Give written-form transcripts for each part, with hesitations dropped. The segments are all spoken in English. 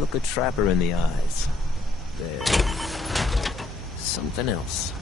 look a trapper in the eyes. There's something else.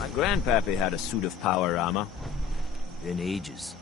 My grandpappy had a suit of power armor. Been ages.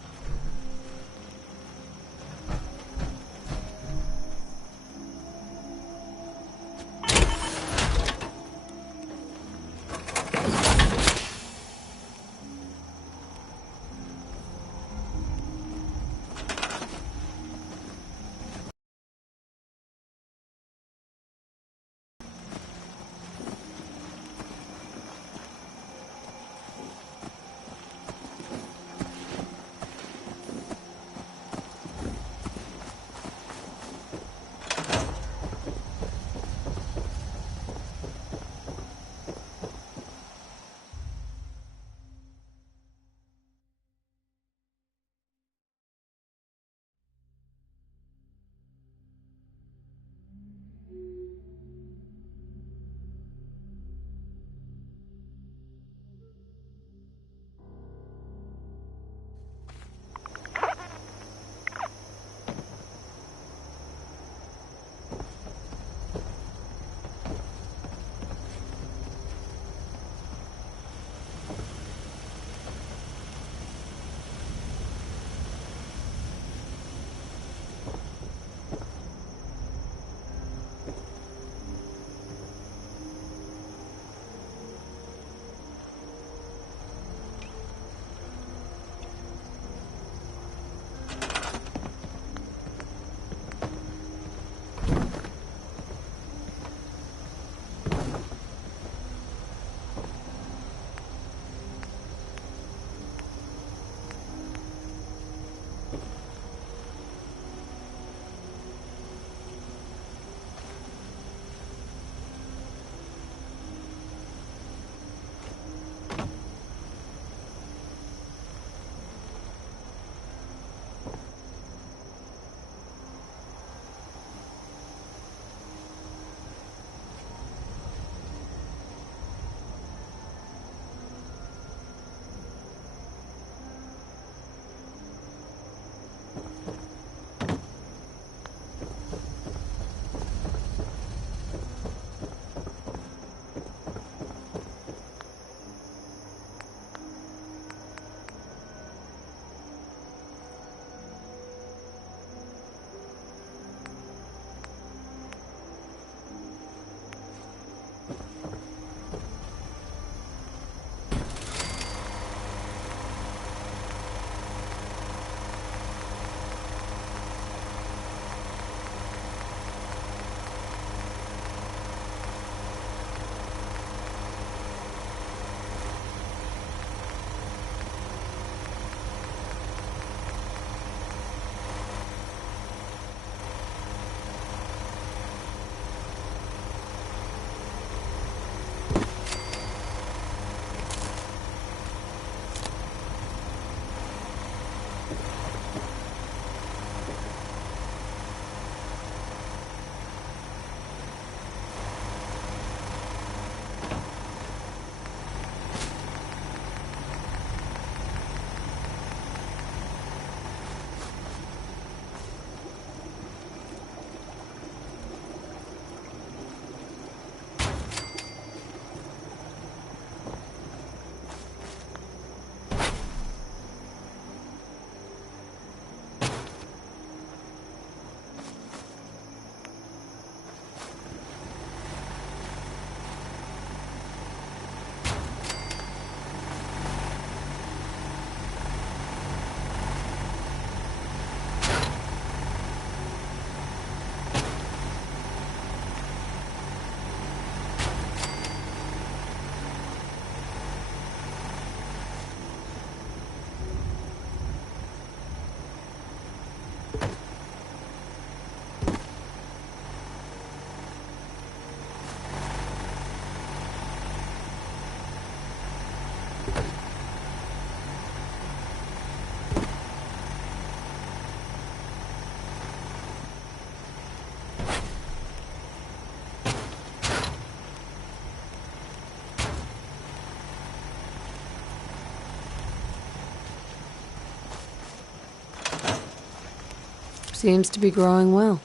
Seems to be growing well.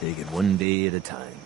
Take it one day at a time.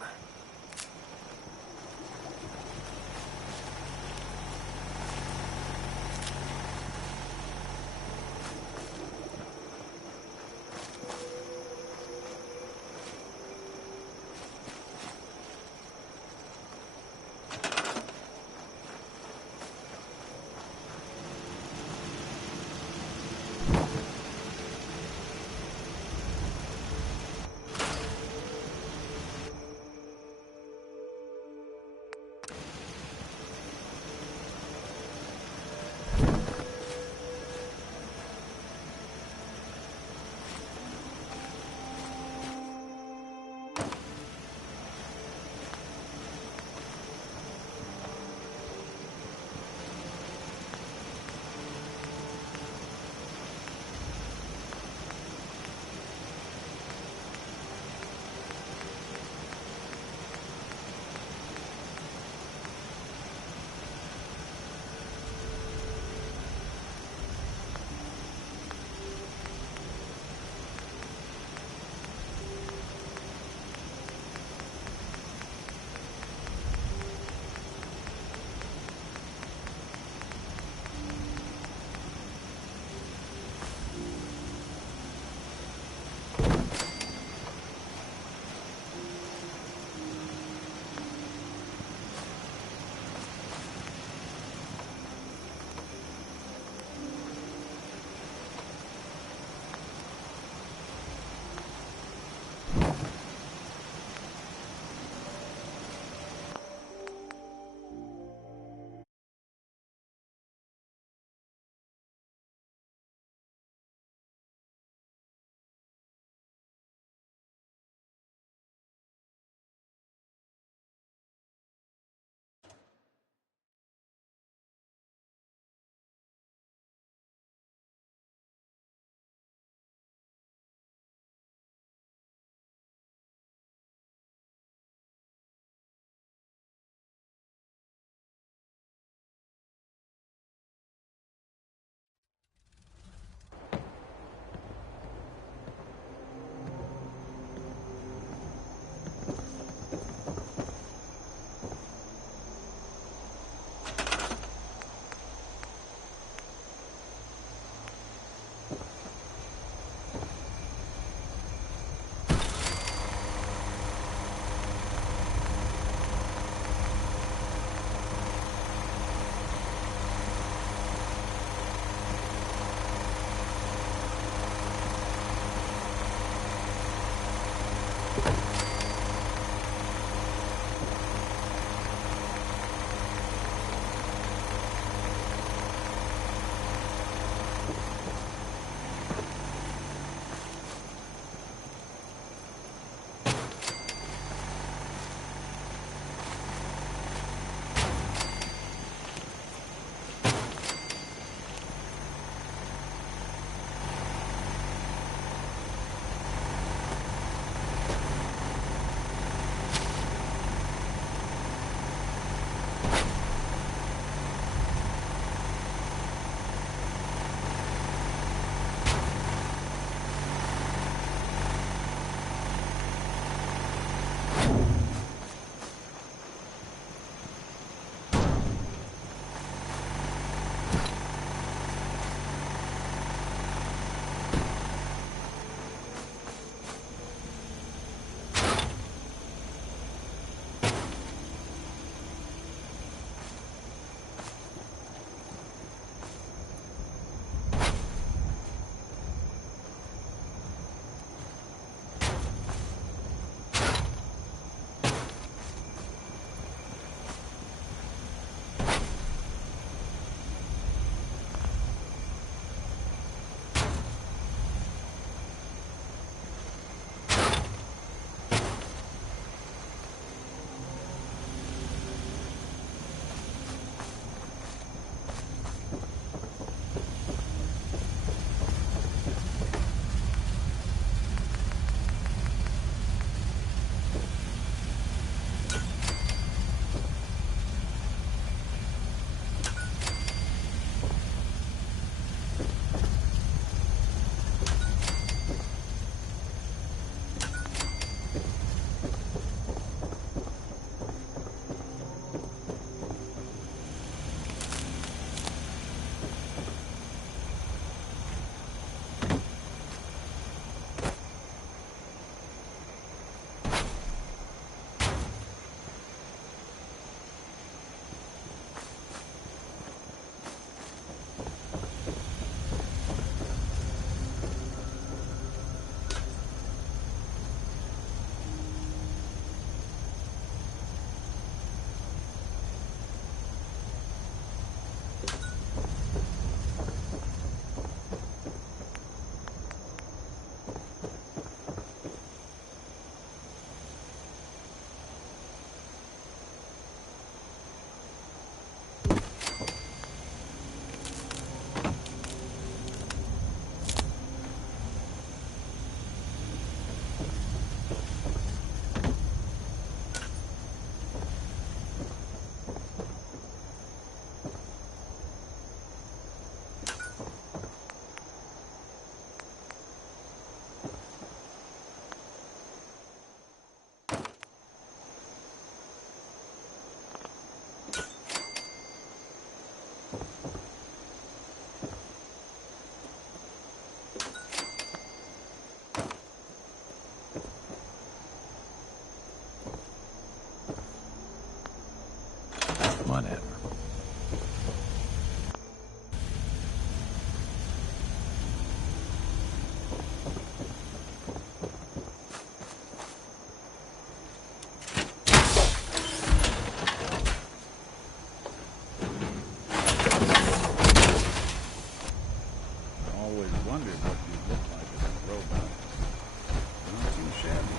Whatever. Always wondered what you'd look like as a robot. Not too shabby.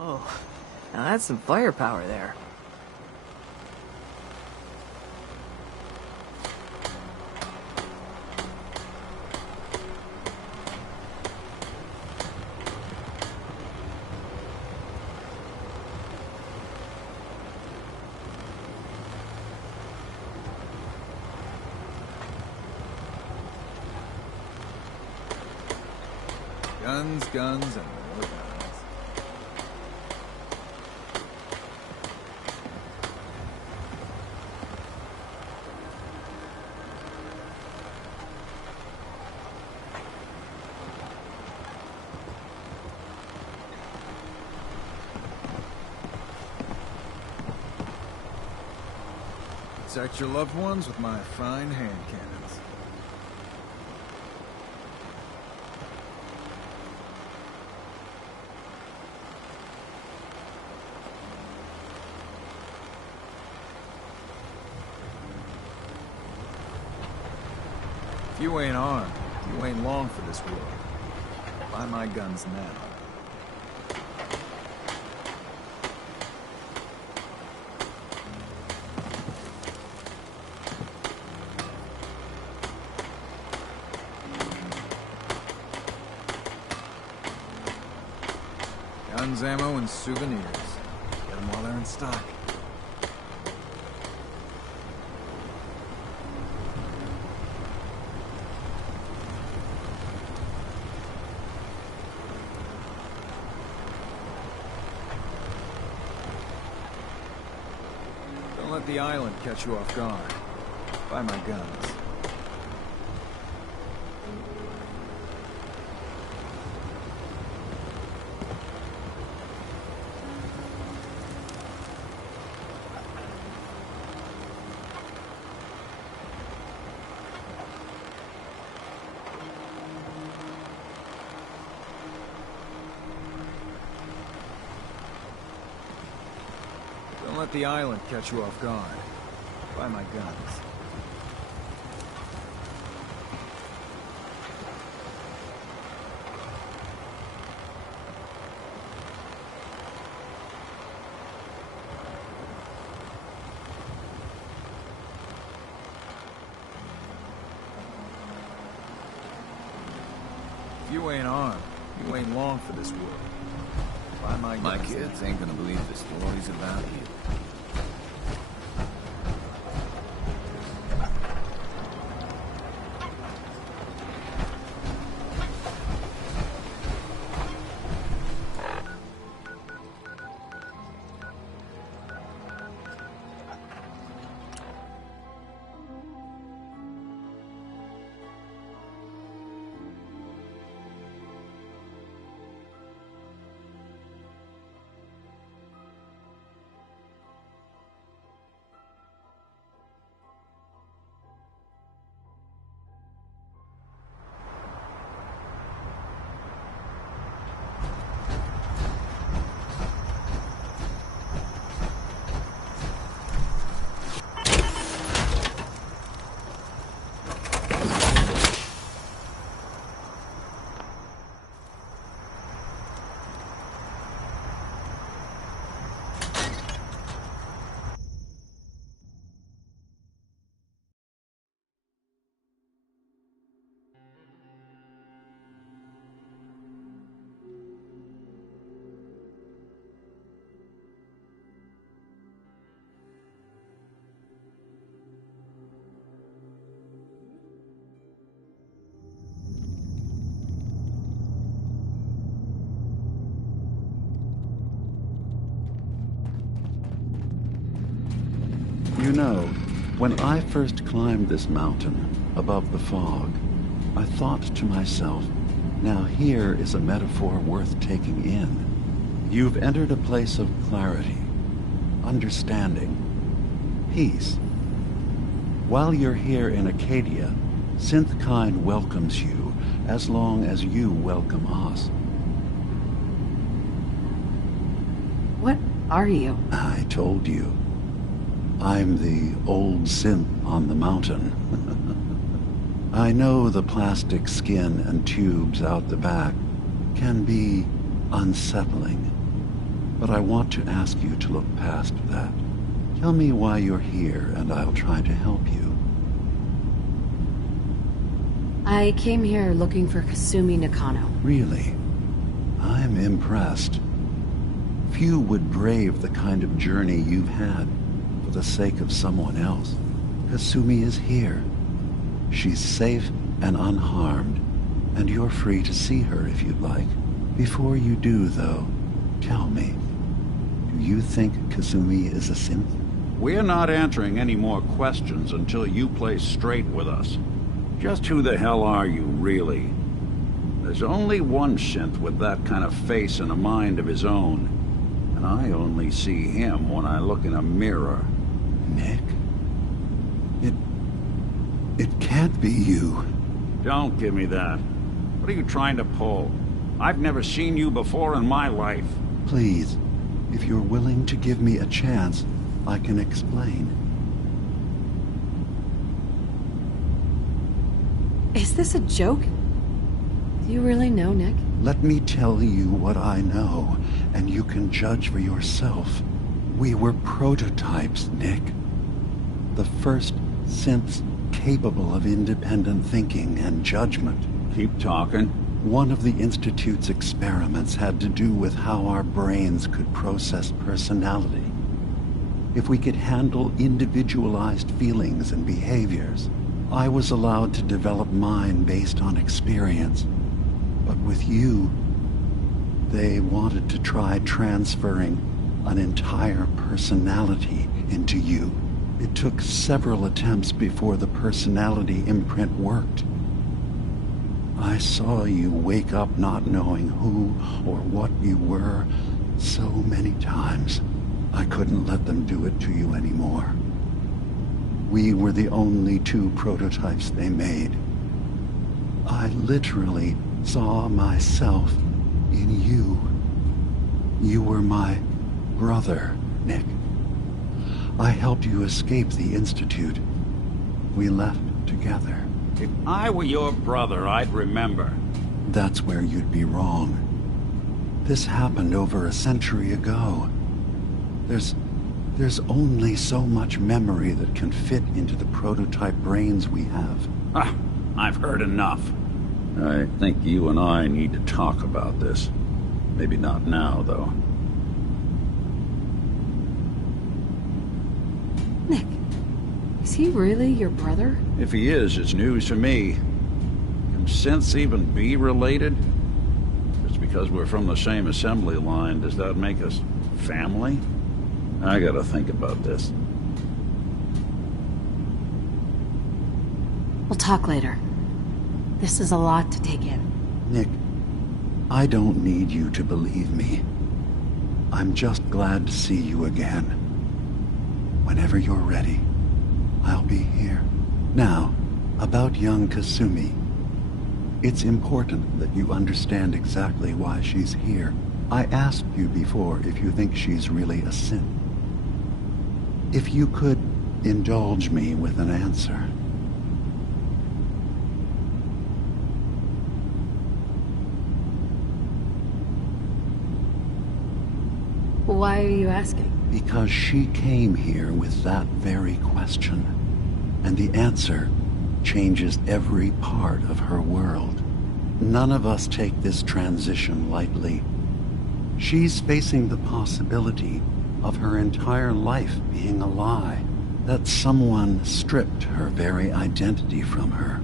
Oh, now that's some firepower there. Guns, guns, and more guns. Protect your loved ones with my fine hand cannons. If you ain't armed, you ain't long for this world. Buy my guns now. Guns, ammo, and souvenirs. Get them while they're in stock. Don't let the island catch you off guard. Buy my guns. Don't let the island catch you off guard. Buy my guns. If you ain't armed, you ain't long for this world. Buy my guns. My kids ain't gonna believe the stories about you. You know, when I first climbed this mountain above the fog, I thought to myself, now here is a metaphor worth taking in. You've entered a place of clarity, understanding, peace. While you're here in Acadia, Synthkind welcomes you as long as you welcome us. What are you? I told you. I'm the old synth on the mountain. I know the plastic skin and tubes out the back can be unsettling, but I want to ask you to look past that. Tell me why you're here, and I'll try to help you. I came here looking for Kasumi Nakano. Really? I'm impressed. Few would brave the kind of journey you've had for the sake of someone else. Kasumi is here. She's safe and unharmed, and you're free to see her if you'd like. Before you do, though, tell me, do you think Kasumi is a synth? We're not answering any more questions until you play straight with us. Just who the hell are you, really? There's only one synth with that kind of face and a mind of his own, and I only see him when I look in a mirror. Nick? It can't be you. Don't give me that. What are you trying to pull? I've never seen you before in my life. Please, if you're willing to give me a chance, I can explain. Is this a joke? Do you really know, Nick? Let me tell you what I know, and you can judge for yourself. We were prototypes, Nick. The first synths capable of independent thinking and judgment. Keep talking. One of the Institute's experiments had to do with how our brains could process personality. If we could handle individualized feelings and behaviors, I was allowed to develop mine based on experience. But with you, they wanted to try transferring an entire personality into you. It took several attempts before the personality imprint worked. I saw you wake up not knowing who or what you were so many times. I couldn't let them do it to you anymore. We were the only two prototypes they made. I literally saw myself in you. You were my brother, Nick. I helped you escape the Institute. We left together. If I were your brother, I'd remember. That's where you'd be wrong. This happened over a century ago. There's only so much memory that can fit into the prototype brains we have. Ah, I've heard enough. I think you and I need to talk about this. Maybe not now, though. Nick, is he really your brother? If he is, it's news to me. Can synths even be related? Just because we're from the same assembly line, does that make us family? I gotta think about this. We'll talk later. This is a lot to take in. Nick, I don't need you to believe me. I'm just glad to see you again. Whenever you're ready, I'll be here. Now, about young Kasumi. It's important that you understand exactly why she's here. I asked you before if you think she's really a synth. If you could indulge me with an answer. Why are you asking? Because she came here with that very question. And the answer changes every part of her world. None of us take this transition lightly. She's facing the possibility of her entire life being a lie. That someone stripped her very identity from her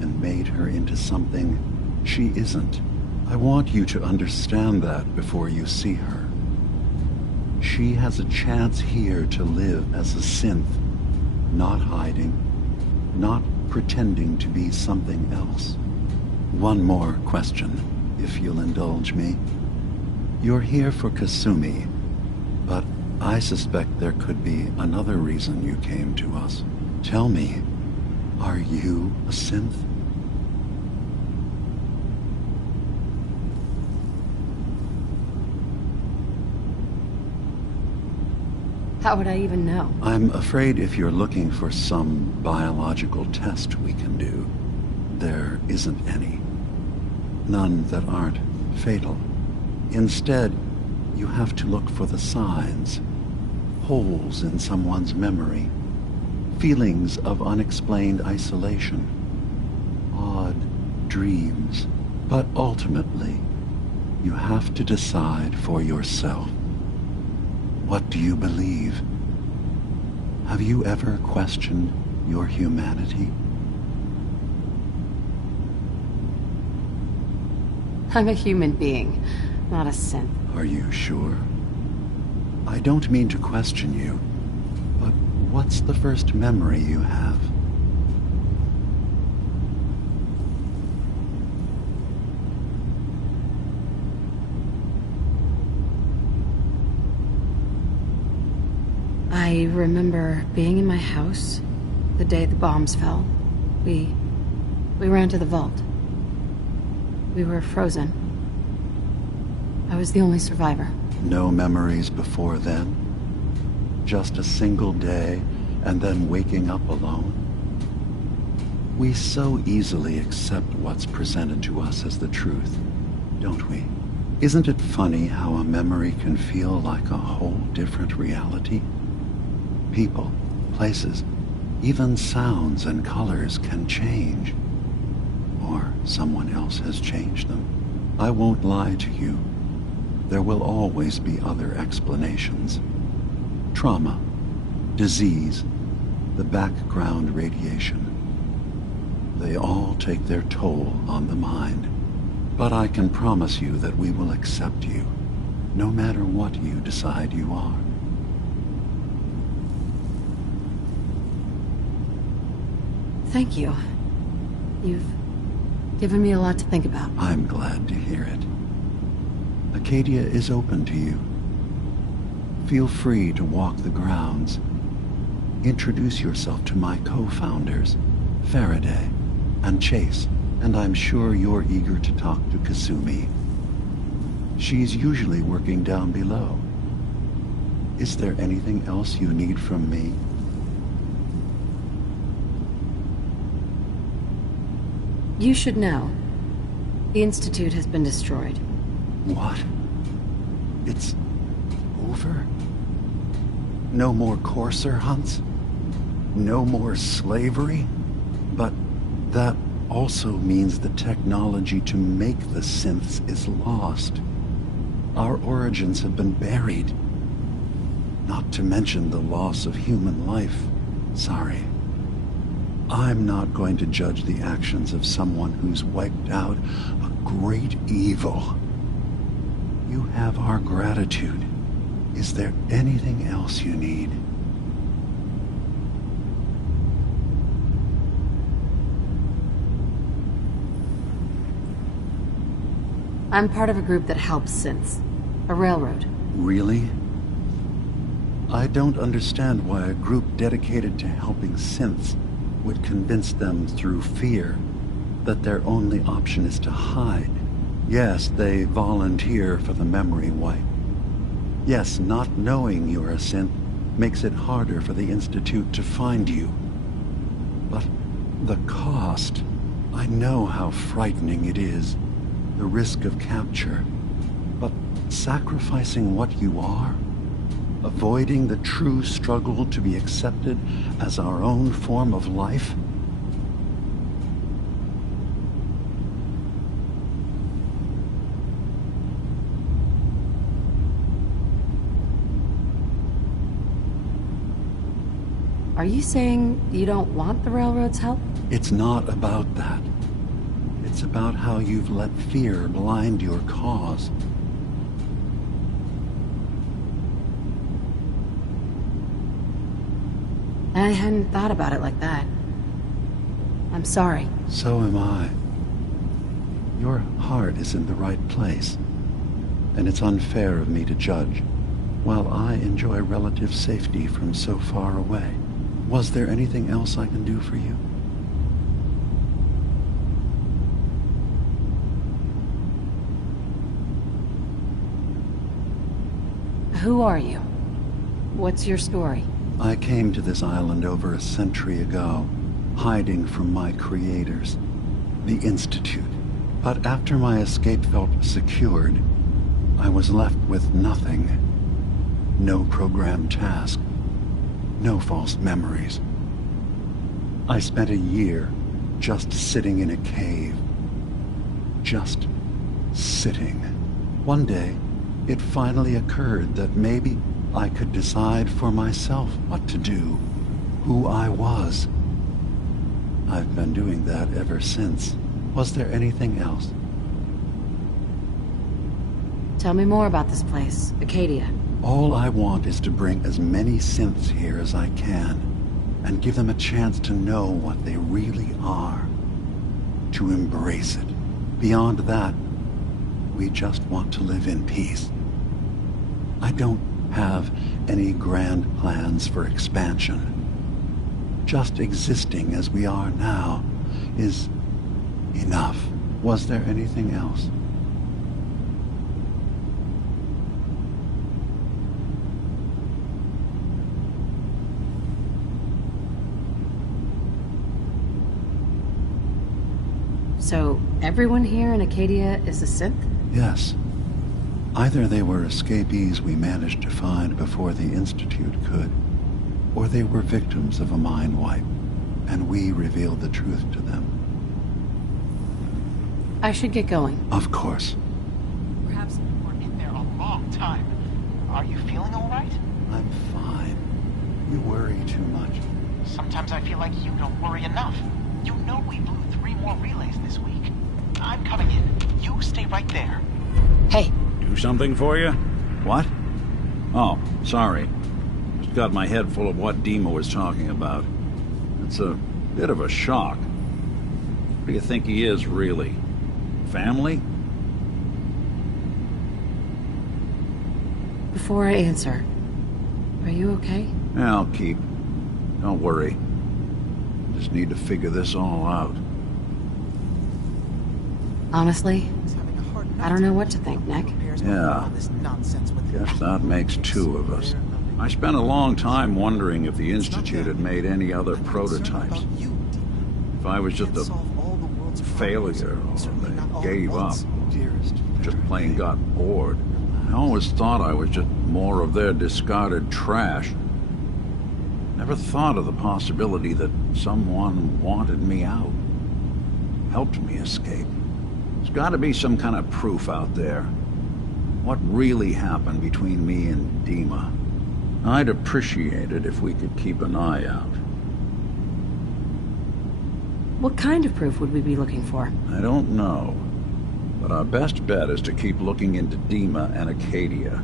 and made her into something she isn't. I want you to understand that before you see her. She has a chance here to live as a synth not hiding, not pretending to be something else. One more question, if you'll indulge me. You're here for Kasumi, but I suspect there could be another reason you came to us. Tell me, are you a synth? How would I even know? I'm afraid if you're looking for some biological test we can do, there isn't any. None that aren't fatal. Instead, you have to look for the signs, holes in someone's memory, feelings of unexplained isolation, odd dreams. But ultimately, you have to decide for yourself. What do you believe? Have you ever questioned your humanity? I'm a human being, not a synth. Are you sure? I don't mean to question you, but what's the first memory you have? I remember being in my house the day the bombs fell. We ran to the vault. We were frozen. I was the only survivor. No memories before then? Just a single day, and then waking up alone? We so easily accept what's presented to us as the truth, don't we? Isn't it funny how a memory can feel like a whole different reality? People, places, even sounds and colors can change. Or someone else has changed them. I won't lie to you. There will always be other explanations. Trauma, disease, the background radiation. They all take their toll on the mind. But I can promise you that we will accept you, no matter what you decide you are. Thank you. You've given me a lot to think about. I'm glad to hear it. Acadia is open to you. Feel free to walk the grounds. Introduce yourself to my co-founders, Faraday and Chase, and I'm sure you're eager to talk to Kasumi. She's usually working down below. Is there anything else you need from me? You should know. The Institute has been destroyed. What? It's over? No more courser hunts? No more slavery? But that also means the technology to make the synths is lost. Our origins have been buried. Not to mention the loss of human life. Sorry. I'm not going to judge the actions of someone who's wiped out a great evil. You have our gratitude. Is there anything else you need? I'm part of a group that helps synths. A railroad. Really? I don't understand why a group dedicated to helping synths would convince them through fear that their only option is to hide. Yes, they volunteer for the memory wipe. Yes, not knowing you're a synth makes it harder for the Institute to find you. But the cost, I know how frightening it is, the risk of capture. But sacrificing what you are, avoiding the true struggle to be accepted as our own form of life? Are you saying you don't want the railroad's help? It's not about that. It's about how you've let fear blind your cause. I hadn't thought about it like that. I'm sorry. So am I. Your heart is in the right place, and it's unfair of me to judge, while I enjoy relative safety from so far away. Was there anything else I can do for you? Who are you? What's your story? I came to this island over a century ago, hiding from my creators, the Institute. But after my escape felt secured, I was left with nothing. No programmed task. No false memories. I spent a year just sitting in a cave. Just sitting. One day, it finally occurred that maybe I could decide for myself what to do, who I was. I've been doing that ever since. Was there anything else? Tell me more about this place, Acadia. All I want is to bring as many synths here as I can, and give them a chance to know what they really are. To embrace it. Beyond that, we just want to live in peace. I don't have any grand plans for expansion. Just existing as we are now is enough. Was there anything else? So, everyone here in Acadia is a synth? Yes. Either they were escapees we managed to find before the Institute could, or they were victims of a mind wipe, and we revealed the truth to them. I should get going. Of course. Perhaps you were in there a long time. Are you feeling all right? I'm fine. You worry too much. Sometimes I feel like you don't worry enough. You know we blew 3 more relays this week. I'm coming in. You stay right there. Hey, Do something for you? What? Oh, sorry. Just got my head full of what Dima was talking about. It's a bit of a shock. What do you think he is, really? Family? before I answer, are you okay? Yeah, I'll keep. Don't worry. Just need to figure this all out. Honestly, I don't know what to think, Nick. Yeah. Guess that makes 2 of us. I spent a long time wondering if the Institute had made any other prototypes. If I was just a failure, or they gave up, just plain got bored. I always thought I was just more of their discarded trash. Never thought of the possibility that someone wanted me out, helped me escape. There's got to be some kind of proof out there. What really happened between me and Dima? I'd appreciate it if we could keep an eye out. What kind of proof would we be looking for? I don't know, but our best bet is to keep looking into Dima and Acadia.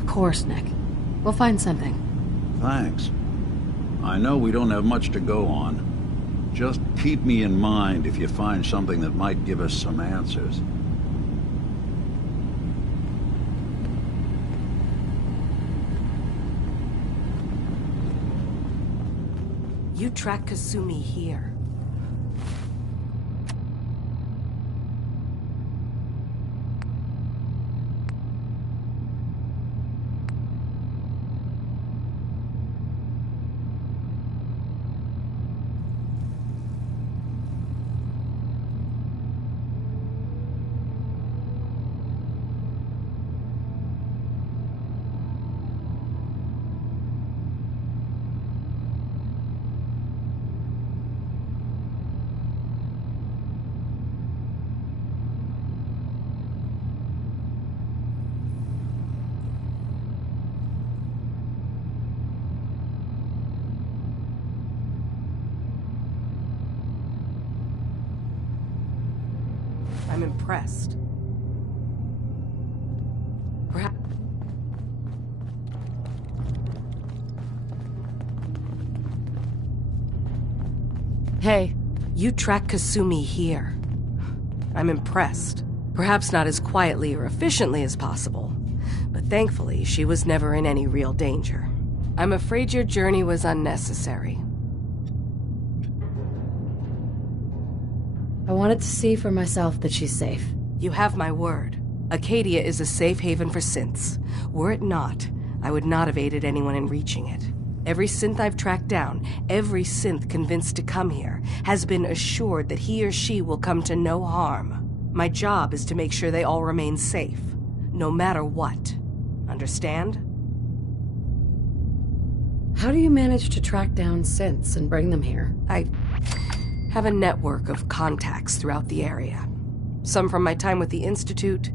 Of course, Nick. We'll find something. Thanks. I know we don't have much to go on. Just keep me in mind if you find something that might give us some answers. You tracked Kasumi here. I'm impressed. Hey. You tracked Kasumi here. I'm impressed. Perhaps not as quietly or efficiently as possible, but thankfully she was never in any real danger. I'm afraid your journey was unnecessary. I wanted to see for myself that she's safe. You have my word. Acadia is a safe haven for synths. Were it not, I would not have aided anyone in reaching it. Every synth I've tracked down, every synth convinced to come here, has been assured that he or she will come to no harm. My job is to make sure they all remain safe, no matter what. Understand? How do you manage to track down synths and bring them here? I have a network of contacts throughout the area. Some from my time with the Institute,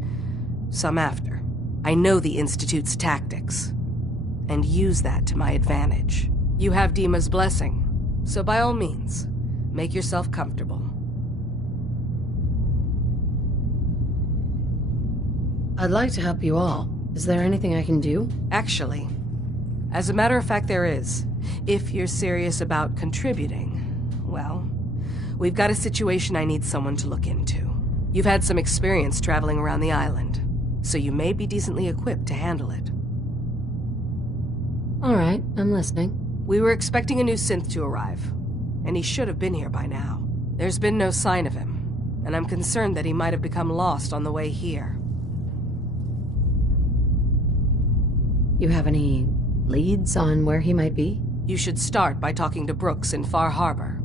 some after. I know the Institute's tactics, and use that to my advantage. You have Dima's blessing, so by all means, make yourself comfortable. I'd like to help you all. Is there anything I can do? Actually, as a matter of fact, there is. If you're serious about contributing, well, we've got a situation I need someone to look into. You've had some experience traveling around the island, so you may be decently equipped to handle it. All right, I'm listening. We were expecting a new synth to arrive, and he should have been here by now. There's been no sign of him, and I'm concerned that he might have become lost on the way here. You have any leads on where he might be? You should start by talking to Brooks in FarHarbor.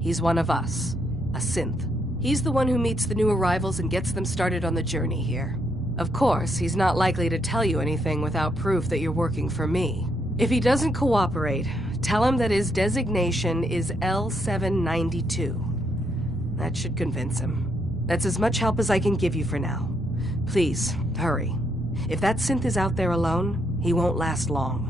He's one of us, a synth. He's the one who meets the new arrivals and gets them started on the journey here. Of course, he's not likely to tell you anything without proof that you're working for me. If he doesn't cooperate, tell him that his designation is L792. That should convince him. That's as much help as I can give you for now. Please, hurry. If that synth is out there alone, he won't last long.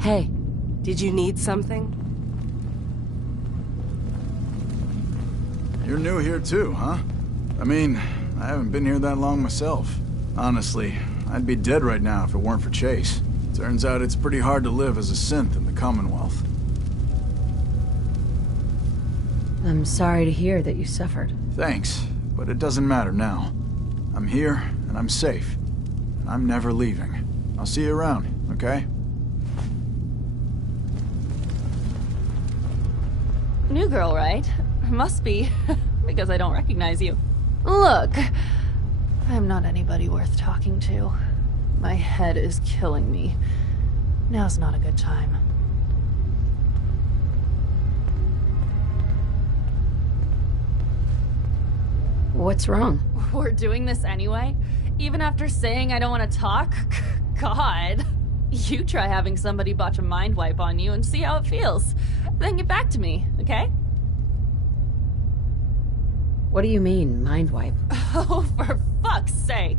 Hey. Did you need something? You're new here too, huh? I mean, I haven't been here that long myself. Honestly, I'd be dead right now if it weren't for Chase. Turns out it's pretty hard to live as a synth in the Commonwealth. I'm sorry to hear that you suffered. Thanks, but it doesn't matter now. I'm here, and I'm safe. And I'm never leaving. I'll see you around, okay? New girl, right? Must be, because I don't recognize you. Look, I'm not anybody worth talking to. My head is killing me. Now's not a good time. What's wrong? We're doing this anyway? Even after saying I don't want to talk? God. You try having somebody botch a mind wipe on you and see how it feels. Then get back to me, okay? What do you mean, mind wipe? Oh, for fuck's sake.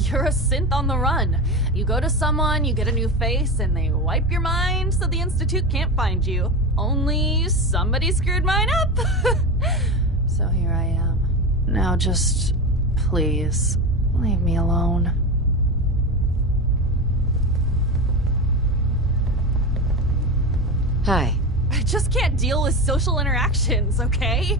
You're a synth on the run. You go to someone, you get a new face, and they wipe your mind so the Institute can't find you. Only somebody screwed mine up. So here I am. Now just, please, leave me alone. Hi. I just can't deal with social interactions, okay?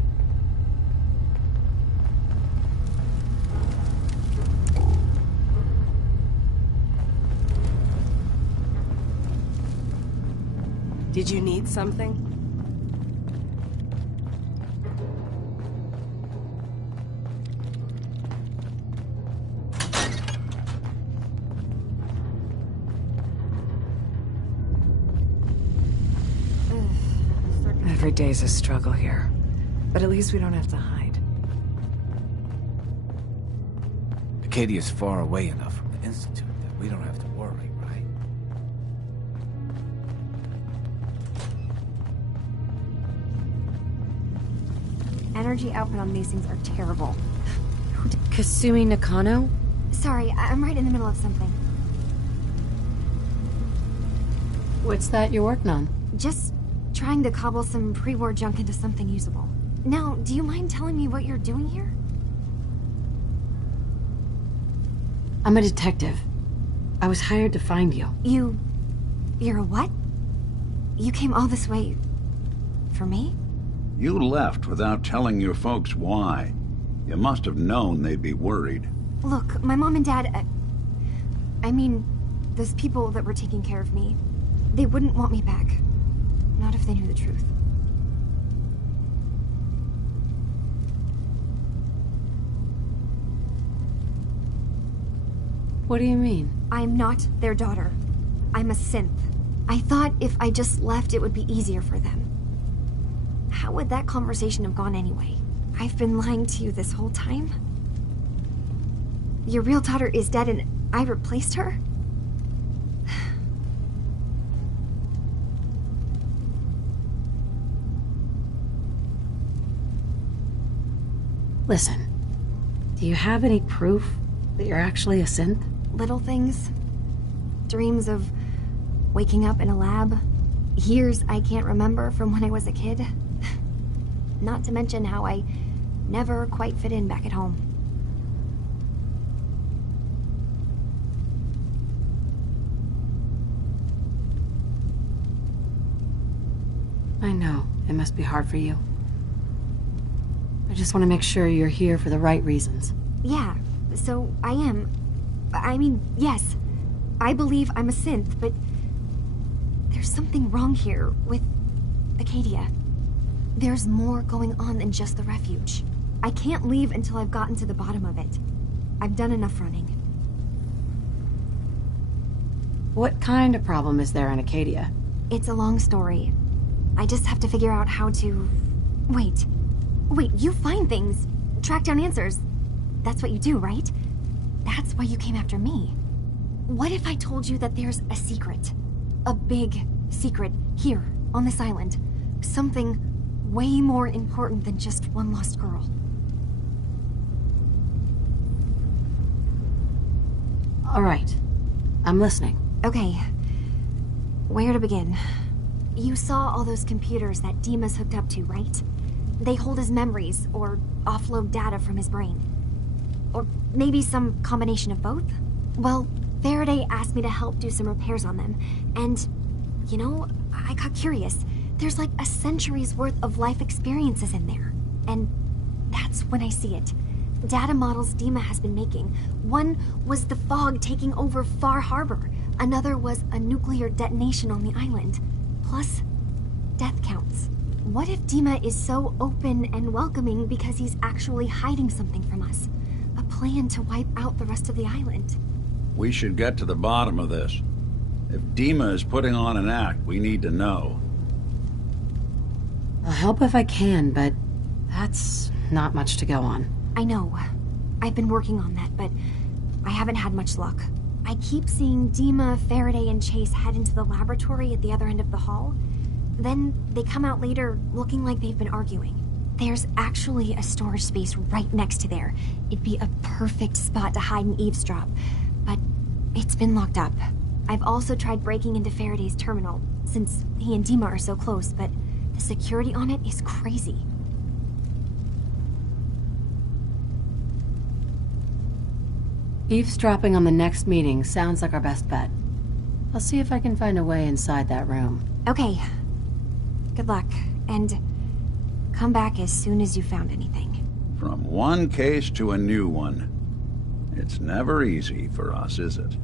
Did you need something? Every day's a struggle here. But at least we don't have to hide. Acadia's far away enough from the Institute that we don't have to worry, right? Energy output on these things are terrible. Kasumi Nakano? Sorry, I'm right in the middle of something. What's that you're working on? Just trying to cobble some pre-war junk into something usable. Now, do you mind telling me what you're doing here? I'm a detective. I was hired to find you. You're a what? You came all this way... for me? You left without telling your folks why. You must have known they'd be worried. Look, my mom and dad... I mean, those people that were taking care of me, they wouldn't want me back. Not if they knew the truth. What do you mean? I'm not their daughter. I'm a synth. I thought if I just left, it would be easier for them. How would that conversation have gone anyway? I've been lying to you this whole time? Your real daughter is dead and I replaced her? Listen, do you have any proof that you're actually a synth? Little things. Dreams of waking up in a lab. Years I can't remember from when I was a kid. Not to mention how I never quite fit in back at home. I know. It must be hard for you. I just want to make sure you're here for the right reasons. Yeah, so I am. I mean, yes. I believe I'm a synth, but... there's something wrong here with Acadia. There's more going on than just the refuge. I can't leave until I've gotten to the bottom of it. I've done enough running. What kind of problem is there in Acadia? It's a long story. I just have to figure out how to... Wait, you find things, track down answers. That's what you do, right? That's why you came after me. What if I told you that there's a secret? A big secret here, on this island. Something way more important than just one lost girl. All right. I'm listening. Okay. Where to begin? You saw all those computers that Dima's hooked up to, right? They hold his memories, or offload data from his brain. Or maybe some combination of both? Well, Faraday asked me to help do some repairs on them, and, you know, I got curious. There's like a century's worth of life experiences in there. And that's when I see it. Data models Dima has been making. One was the fog taking over FarHarbor. Another was a nuclear detonation on the island. Plus, death counts. What if Dima is so open and welcoming because he's actually hiding something from us? A plan to wipe out the rest of the island. We should get to the bottom of this. If Dima is putting on an act, we need to know. I'll help if I can, but that's not much to go on. I know. I've been working on that, but I haven't had much luck. I keep seeing Dima, Faraday, and Chase head into the laboratory at the other end of the hall. Then they come out later looking like they've been arguing. There's actually a storage space right next to there. It'd be a perfect spot to hide and eavesdrop, but it's been locked up. I've also tried breaking into Faraday's terminal, since he and Dima are so close, but the security on it is crazy. Eavesdropping on the next meeting sounds like our best bet. I'll see if I can find a way inside that room. Okay. Good luck, and come back as soon as you found anything. From one case to a new one. It's never easy for us, is it?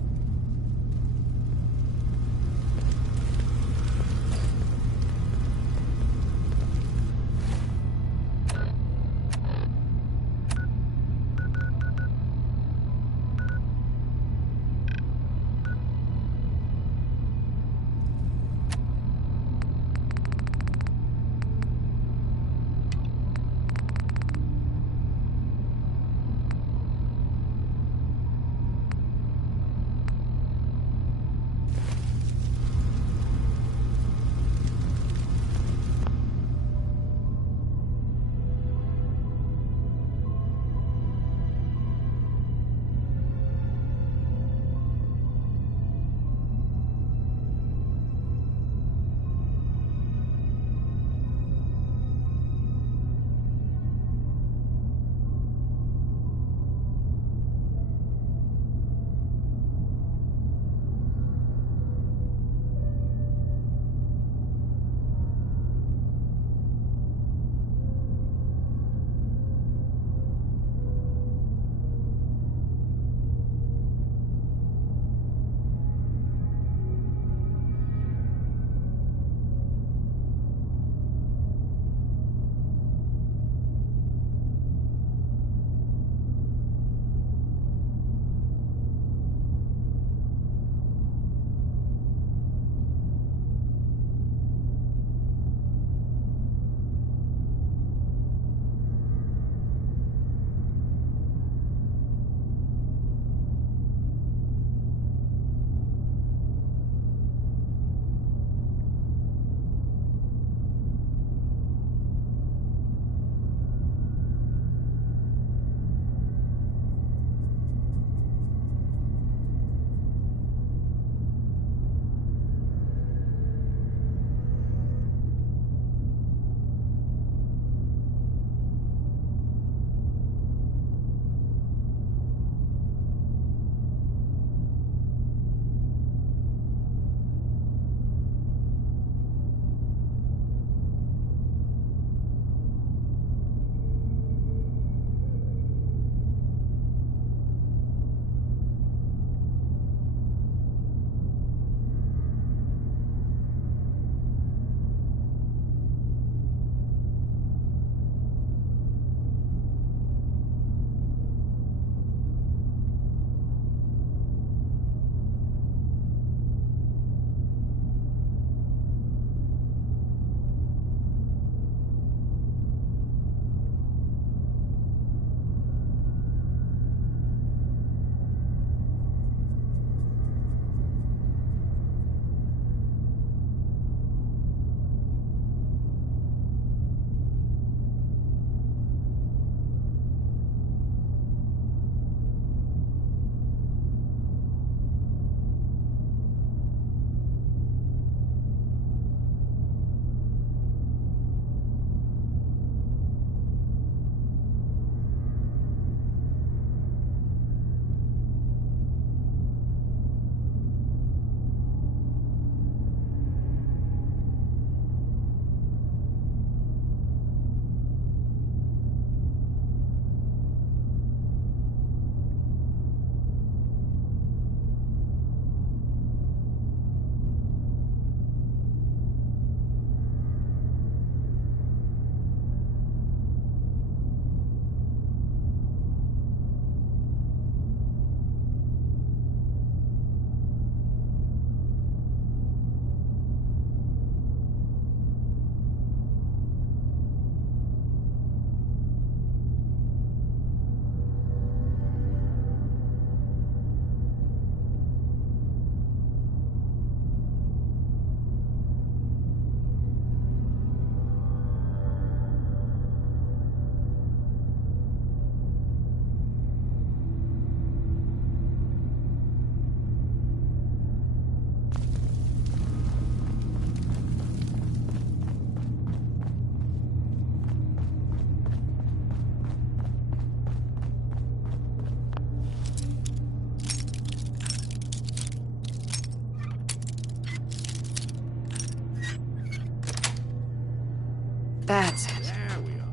That's it. There we are.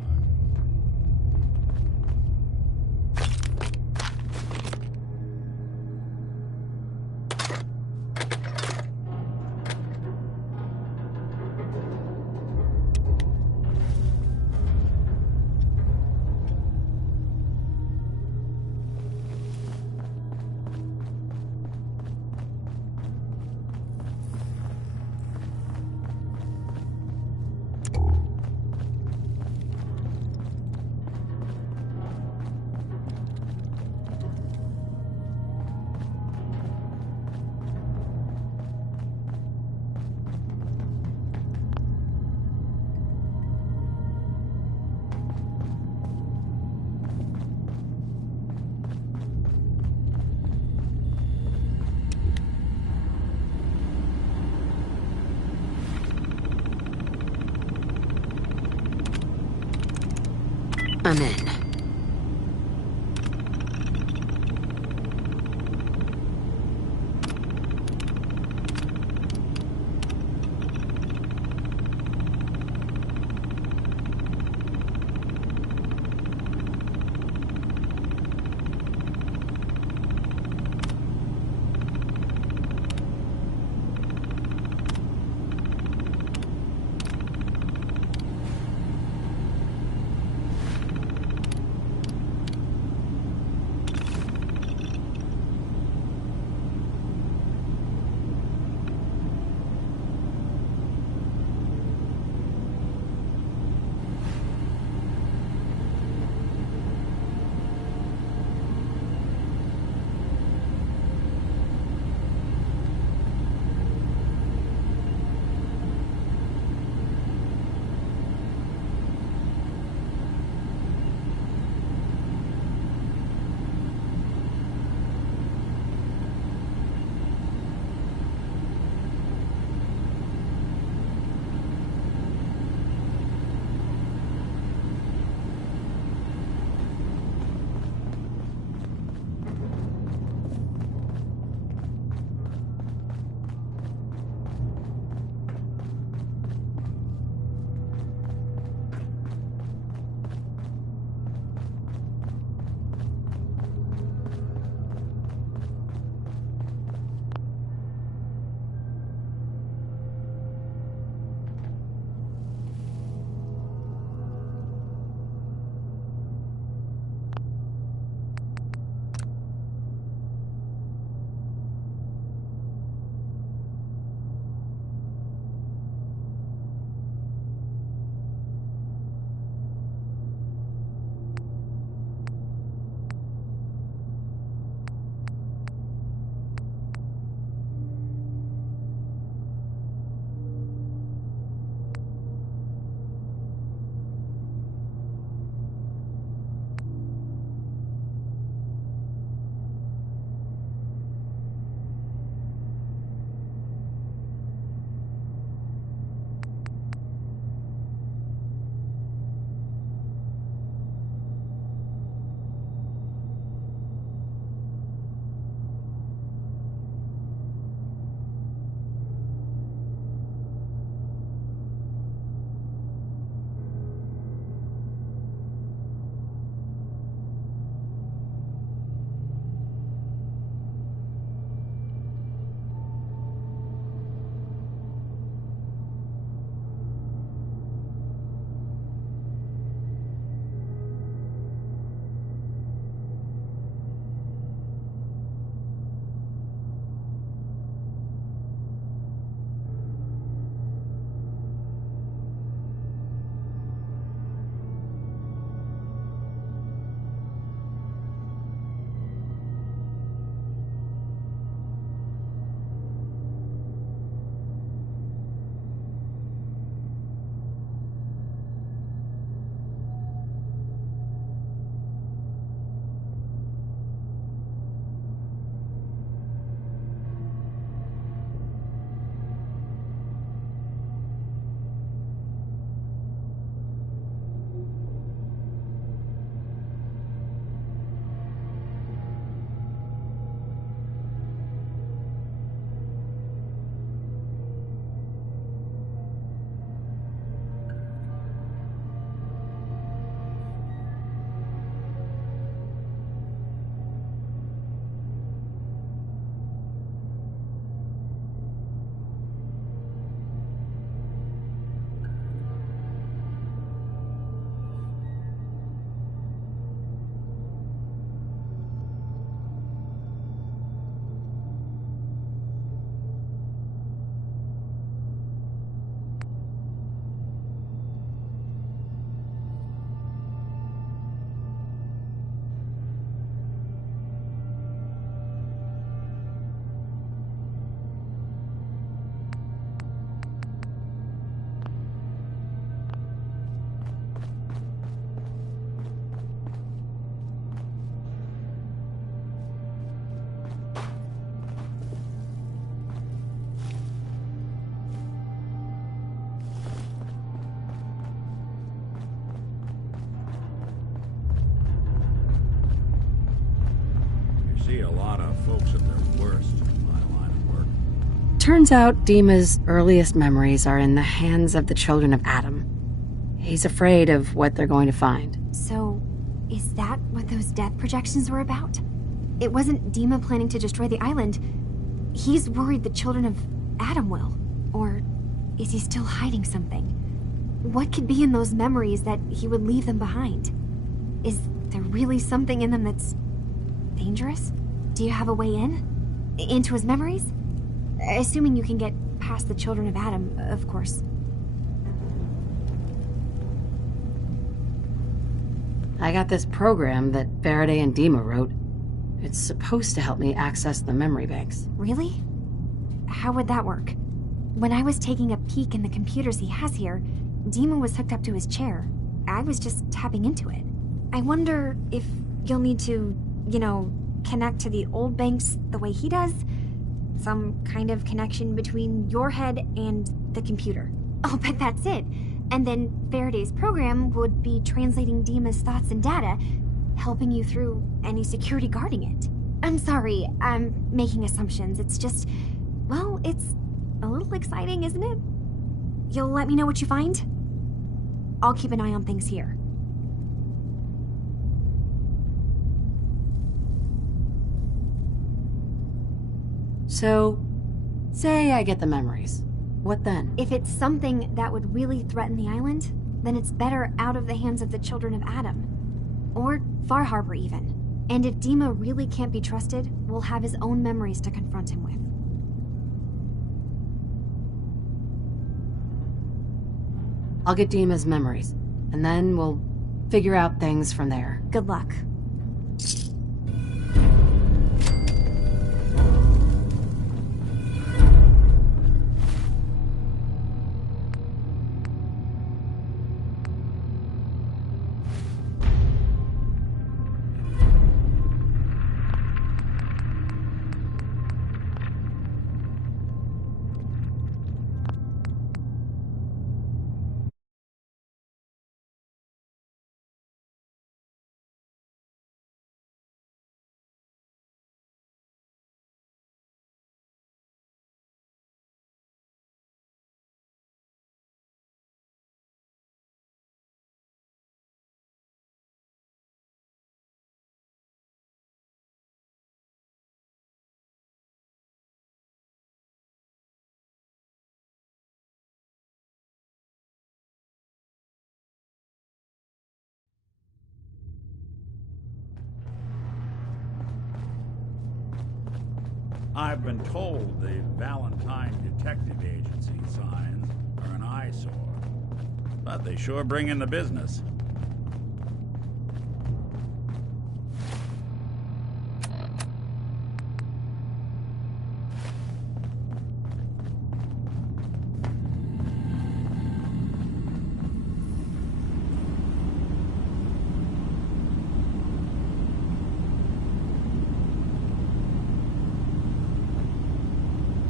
I'm in. see a lot of folks at their worst in my line of work. Turns out Dima's earliest memories are in the hands of the children of Adam. He's afraid of what they're going to find. So, is that what those death projections were about? It wasn't Dima planning to destroy the island. He's worried the children of Adam will. Or is he still hiding something? What could be in those memories that he would leave them behind? Is there really something in them that's dangerous? Do you have a way in? Into his memories? Assuming you can get past the children of Adam, of course. I got this program that Faraday and Dima wrote. It's supposed to help me access the memory banks. Really? How would that work? When I was taking a peek in the computers he has here, Dima was hooked up to his chair. I was just tapping into it. I wonder if you'll need to, connect to the old banks the way he does? Some kind of connection between your head and the computer. I'll bet that's it. And then Faraday's program would be translating Dima's thoughts and data, helping you through any security guarding it. I'm sorry, I'm making assumptions. It's just, well, it's a little exciting, isn't it? You'll let me know what you find? I'll keep an eye on things here. So, say I get the memories. What then? If it's something that would really threaten the island, then it's better out of the hands of the children of Adam. Or FarHarbor even. And if Dima really can't be trusted, we'll have his own memories to confront him with. I'll get Dima's memories, and then we'll figure out things from there. Good luck. I've been told the Valentine Detective Agency signs are an eyesore, but they sure bring in the business.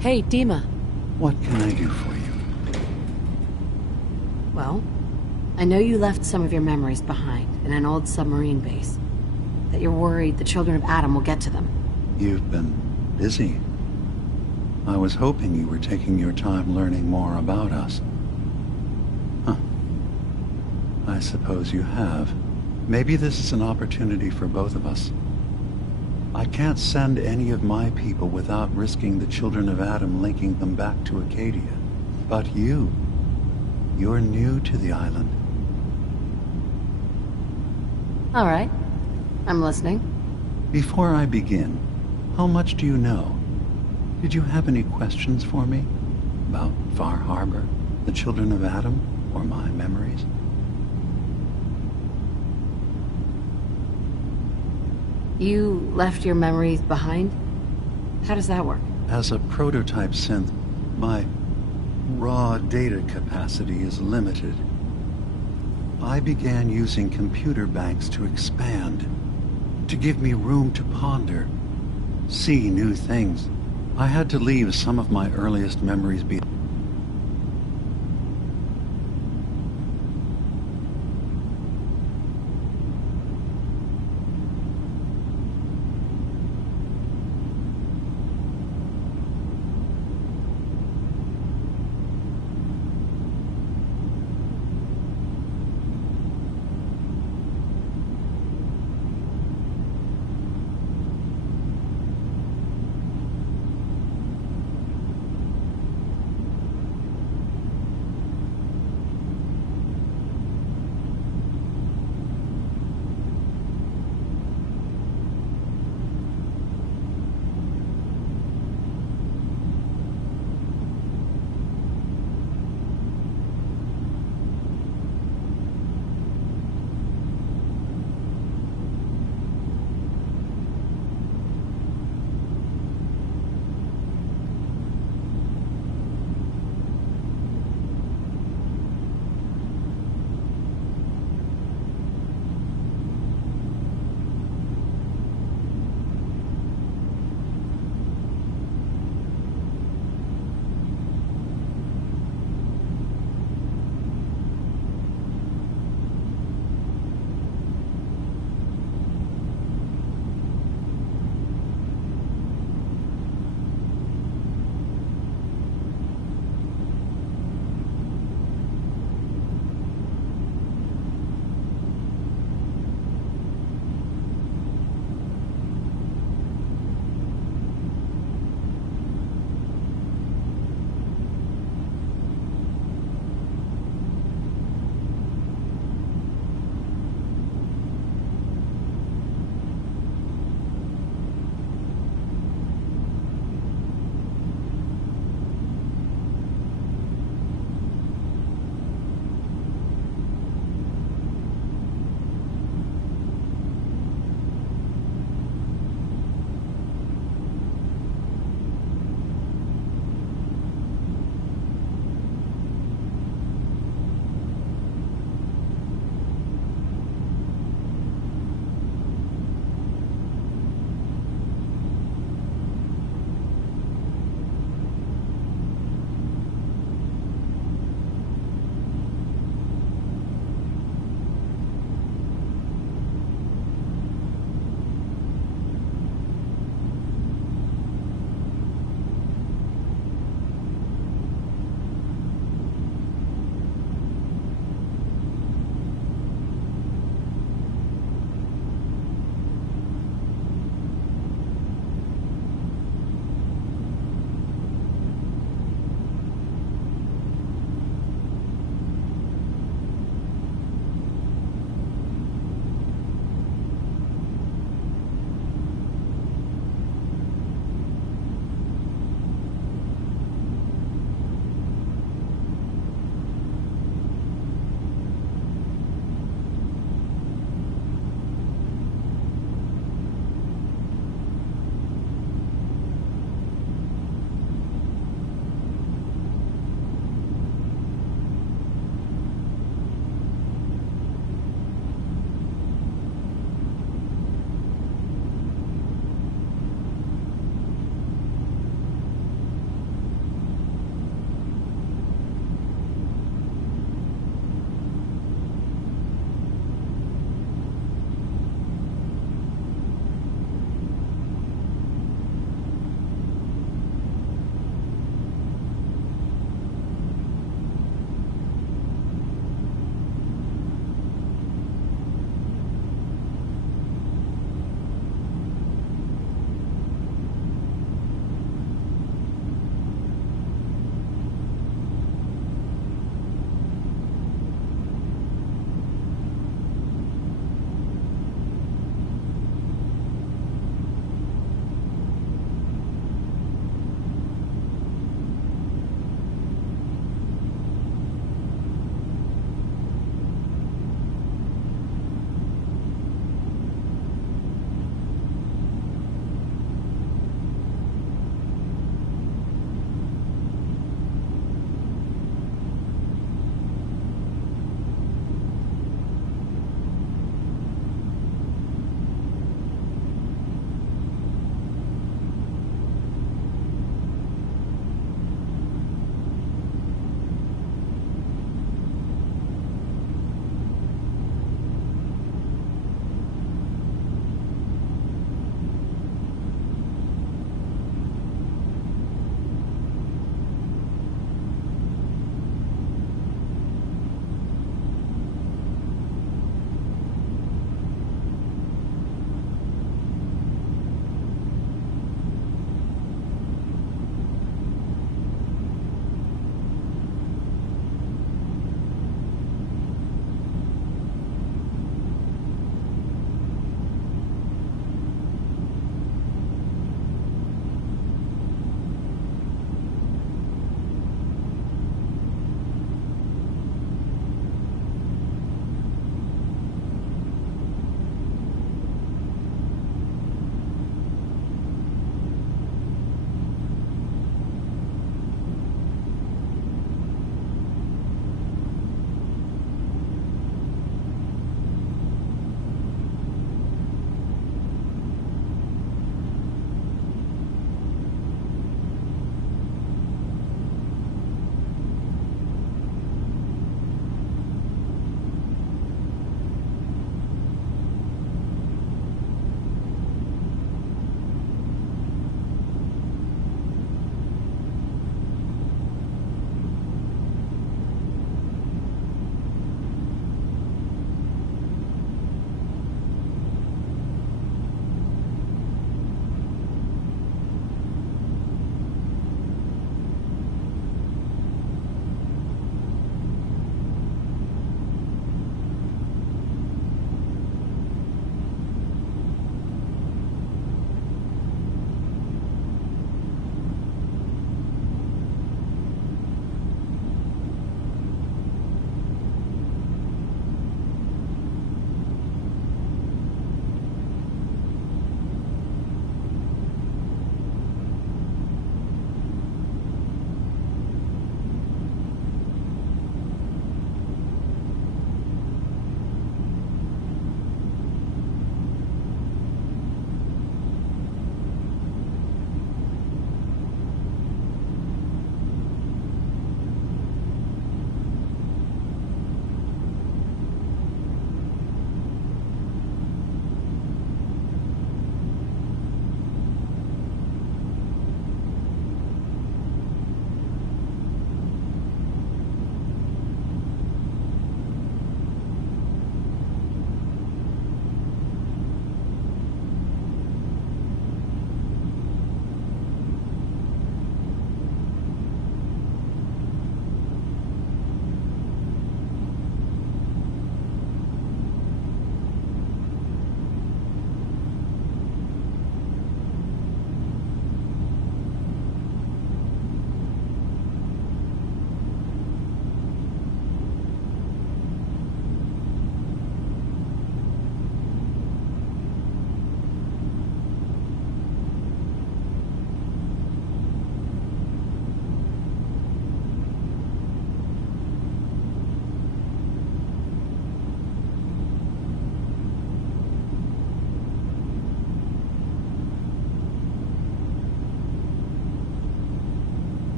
Hey, Dima. What can I do for you? Well, I know you left some of your memories behind in an old submarine base. That you're worried the children of Adam will get to them. You've been busy. I was hoping you were taking your time learning more about us. Huh. I suppose you have. Maybe this is an opportunity for both of us. I can't send any of my people without risking the children of Adam linking them back to Acadia. But you're new to the island. All right. I'm listening. Before I begin, how much do you know? Did you have any questions for me? About FarHarbor, the children of Adam, or my memories? You left your memories behind? How does that work? As a prototype synth, my raw data capacity is limited. I began using computer banks to expand, to give me room to ponder, see new things. I had to leave some of my earliest memories behind.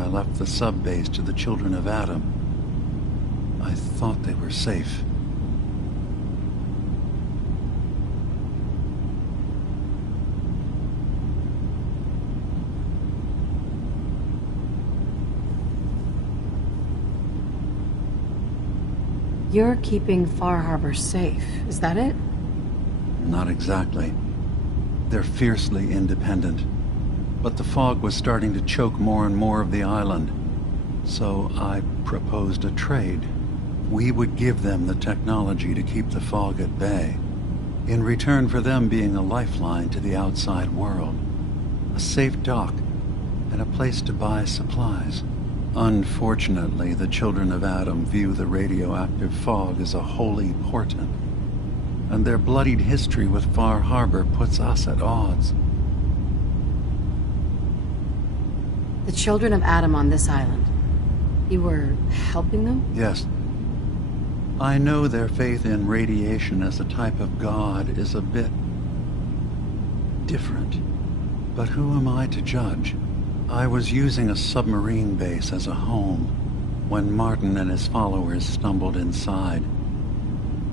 I left the sub-base to the Children of Adam. I thought they were safe. You're keeping FarHarbor safe, is that it? Not exactly. They're fiercely independent. But the fog was starting to choke more and more of the island. So I proposed a trade. We would give them the technology to keep the fog at bay, in return for them being a lifeline to the outside world. A safe dock, and a place to buy supplies. Unfortunately, the Children of Adam view the radioactive fog as a holy portent, and their bloodied history with FarHarbor puts us at odds. The Children of Adam on this island. You were helping them? Yes. I know their faith in radiation as a type of god is a bit different, but who am I to judge? I was using a submarine base as a home when Martin and his followers stumbled inside.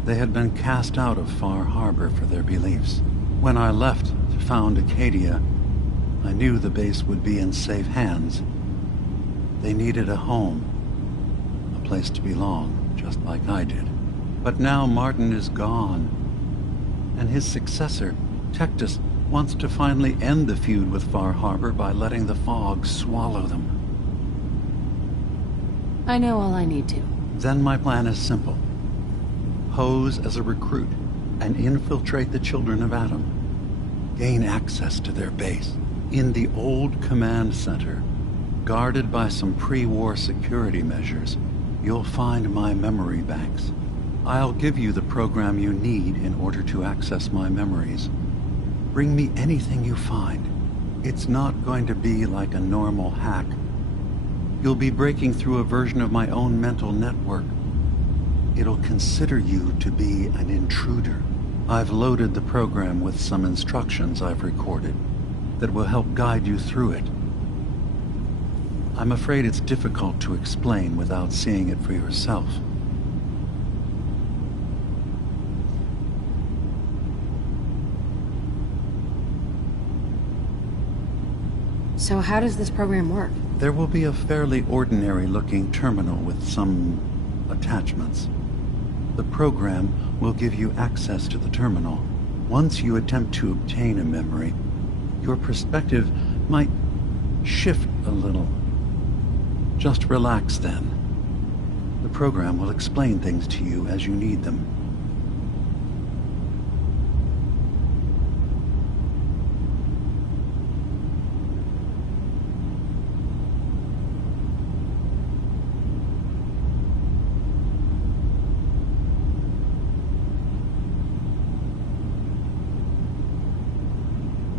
They had been cast out of FarHarbor for their beliefs. When I left to found Acadia, I knew the base would be in safe hands. They needed a home, a place to belong, just like I did. But now Martin is gone, and his successor, Tectus, wants to finally end the feud with FarHarbor by letting the fog swallow them. I know all I need to. Then my plan is simple. Pose as a recruit and infiltrate the Children of Adam. Gain access to their base. In the old command center, guarded by some pre-war security measures, you'll find my memory banks. I'll give you the program you need in order to access my memories. Bring me anything you find. It's not going to be like a normal hack. You'll be breaking through a version of my own mental network. It'll consider you to be an intruder. I've loaded the program with some instructions I've recorded that will help guide you through it. I'm afraid it's difficult to explain without seeing it for yourself. So how does this program work? There will be a fairly ordinary-looking terminal with some attachments. The program will give you access to the terminal. Once you attempt to obtain a memory, your perspective might shift a little. Just relax then. The program will explain things to you as you need them.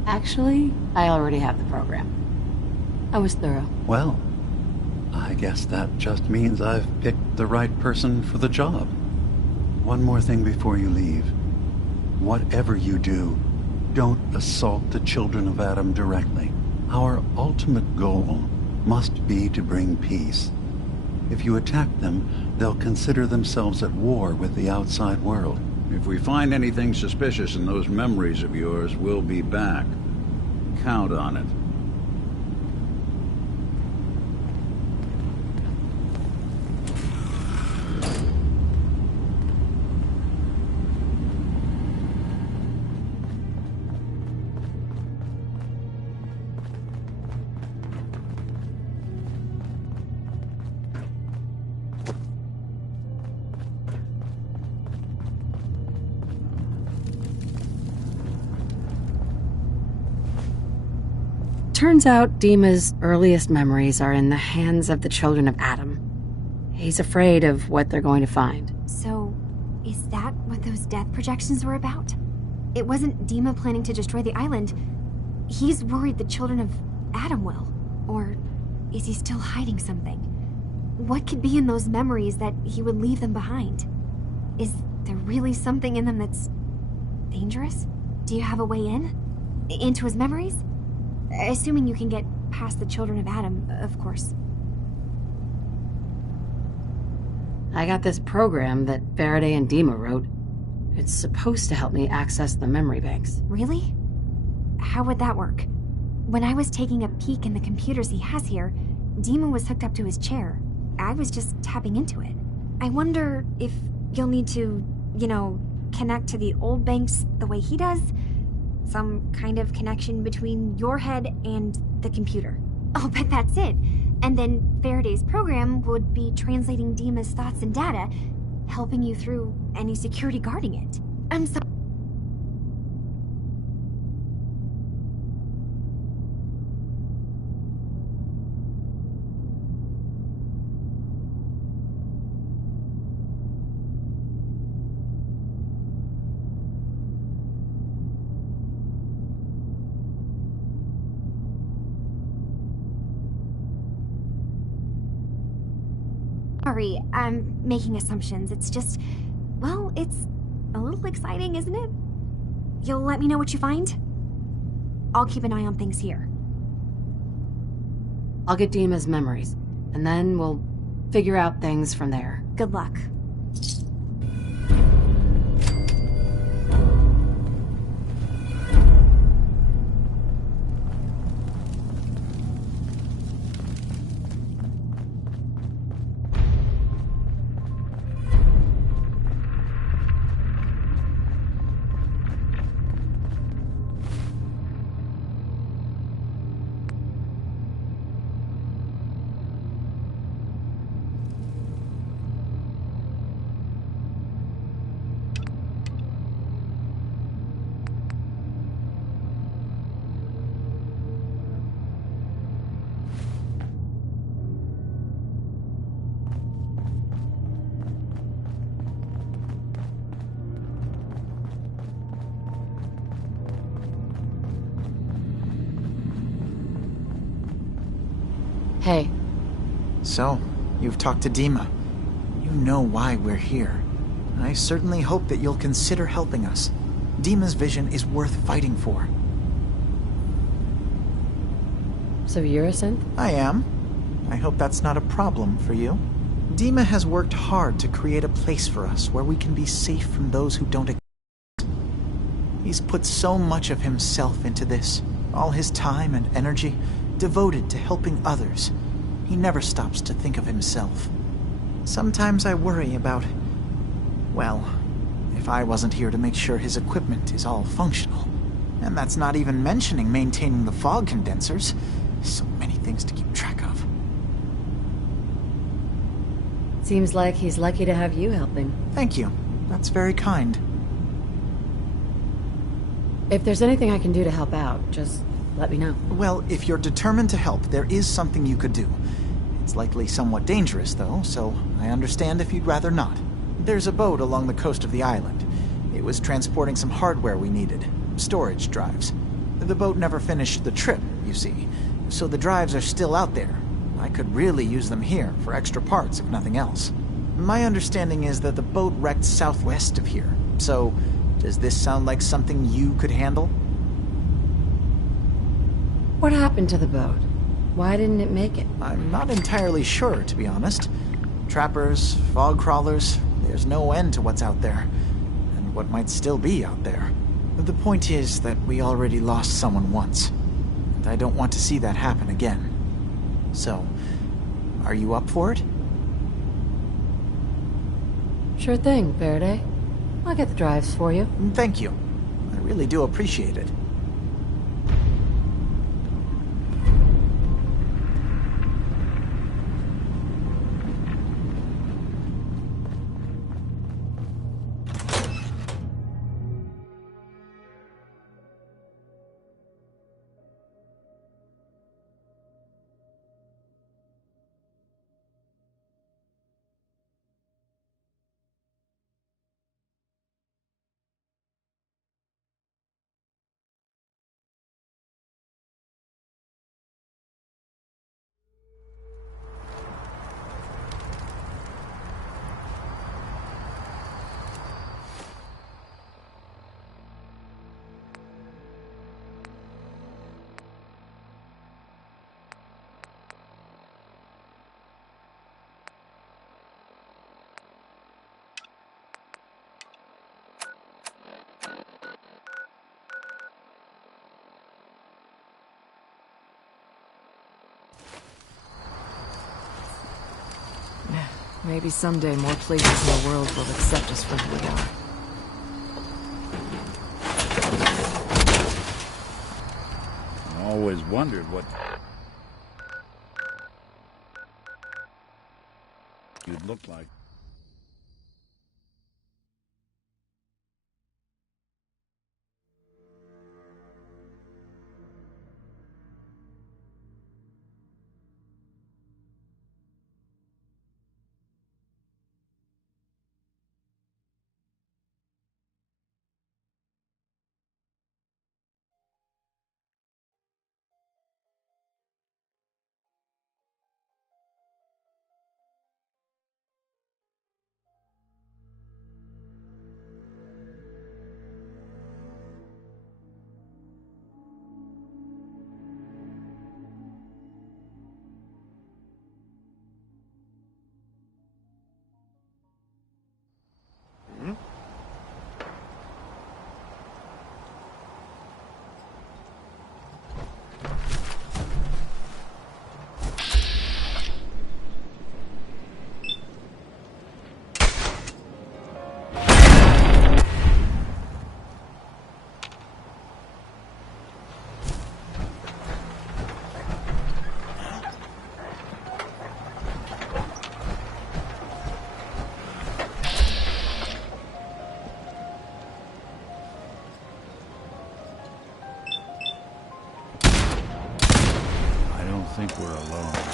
Actually, I already have the program. I was thorough. Well, I guess that just means I've picked the right person for the job. One more thing before you leave. Whatever you do, don't assault the Children of Adam directly. Our ultimate goal must be to bring peace. If you attack them, they'll consider themselves at war with the outside world. If we find anything suspicious in those memories of yours, we'll be back. Count on it. Turns out Dima's earliest memories are in the hands of the Children of Adam. He's afraid of what they're going to find. So, is that what those death projections were about? It wasn't Dima planning to destroy the island. He's worried the Children of Adam will. Or is he still hiding something? What could be in those memories that he would leave them behind? Is there really something in them that's dangerous? Do you have a way in? Into his memories? Assuming you can get past the Children of Adam, of course. I got this program that Faraday and Dima wrote. It's supposed to help me access the memory banks. Really? How would that work? When I was taking a peek in the computers he has here, Dima was hooked up to his chair. I was just tapping into it. I wonder if you'll need to, connect to the old banks the way he does? Some kind of connection between your head and the computer. I'll bet that's it. And then Faraday's program would be translating Dima's thoughts and data, helping you through any security guarding it. I'm so... Sorry, I'm making assumptions. It's just, well, it's a little exciting, isn't it? You'll let me know what you find? I'll keep an eye on things here. I'll get Dima's memories, and then we'll figure out things from there. Good luck. Hey. So, you've talked to Dima. You know why we're here. I certainly hope that you'll consider helping us. Dima's vision is worth fighting for. So you're a synth? I am. I hope that's not a problem for you. Dima has worked hard to create a place for us where we can be safe from those who don't exist. He's put so much of himself into this, all his time and energy, devoted to helping others. He never stops to think of himself. Sometimes I worry about, well, if I wasn't here to make sure his equipment is all functional. And that's not even mentioning maintaining the fog condensers. So many things to keep track of. Seems like he's lucky to have you helping. Thank you. That's very kind. If there's anything I can do to help out, just let me know. Well, if you're determined to help, there is something you could do. It's likely somewhat dangerous, though, so I understand if you'd rather not. There's a boat along the coast of the island. It was transporting some hardware we needed. Storage drives. The boat never finished the trip, you see, so the drives are still out there. I could really use them here for extra parts, if nothing else. My understanding is that the boat wrecked southwest of here, so does this sound like something you could handle? What happened to the boat? Why didn't it make it? I'm not entirely sure, to be honest. Trappers, fog crawlers, there's no end to what's out there. And what might still be out there. The point is that we already lost someone once. And I don't want to see that happen again. So, are you up for it? Sure thing, Faraday. I'll get the drives for you. Thank you. I really do appreciate it. Maybe someday more places in the world will accept us for who we are. I always wondered what you'd look like. I think we're alone.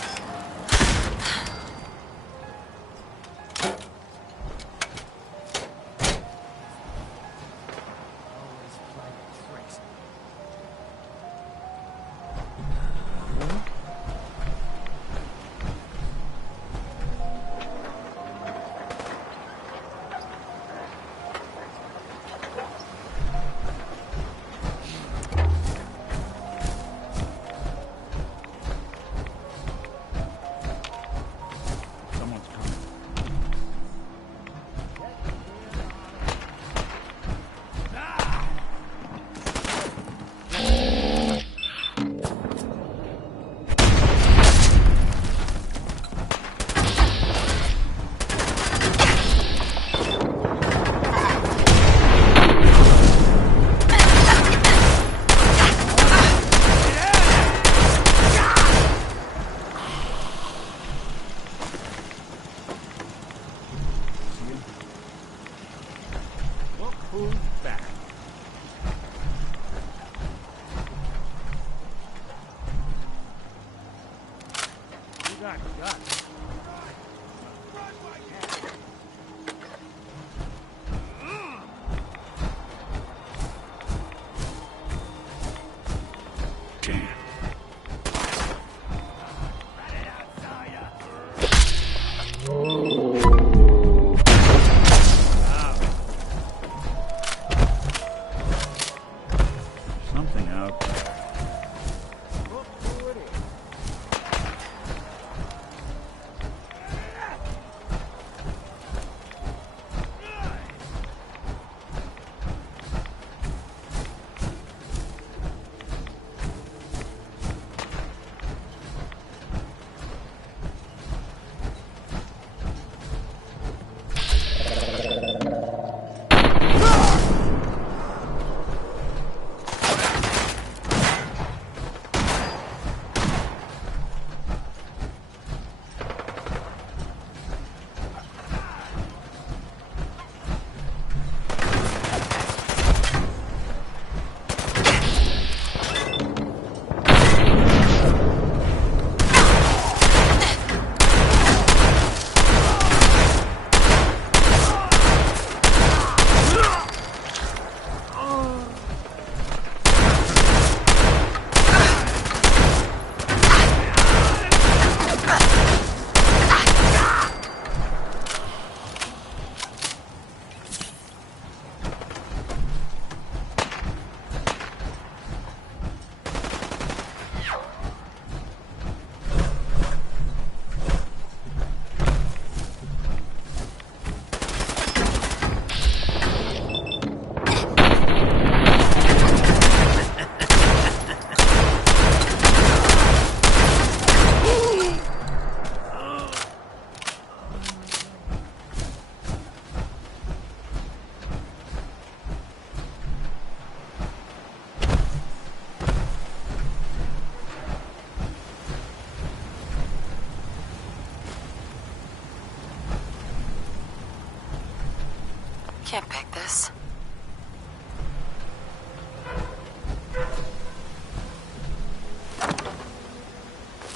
can't pick this.